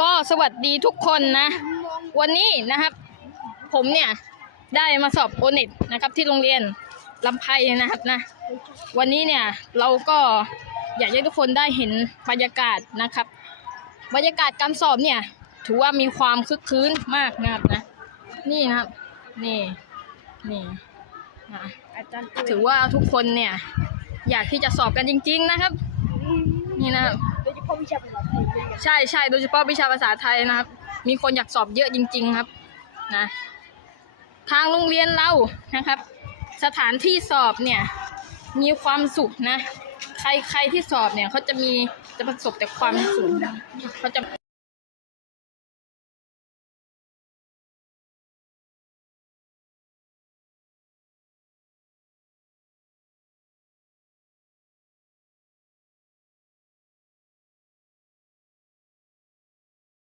ก็สวัสดีทุกคนนะ วันนี้นะครับ ผมเนี่ยได้มาสอบโอเน็ตนะครับที่โรงเรียนลำไพนะครับนะ วันนี้เนี่ยเราก็อยากให้ทุกคนได้เห็นบรรยากาศนะครับ บรรยากาศการสอบเนี่ย ถือว่ามีความคึกคืนมากนะครับนะ นี่นะครับ นี่นี่นะถือว่าทุกคนเนี่ย อยากที่จะสอบกันจริง ๆ นะครับ นี่นะครับาะวิชาภาษาไทยด้วยนะใช่ใช่โดยเฉพาะวิชาภาษาไทยนะครับ มีคนอยากสอบเยอะจริง ๆครับนะทางโรงเรียนเรานะครับ สถานที่สอบเนี่ยมีความสุขนะ ใครใครที่สอบเนี่ยเขาจะมีจะประสบแต่ความสุขเขาจะ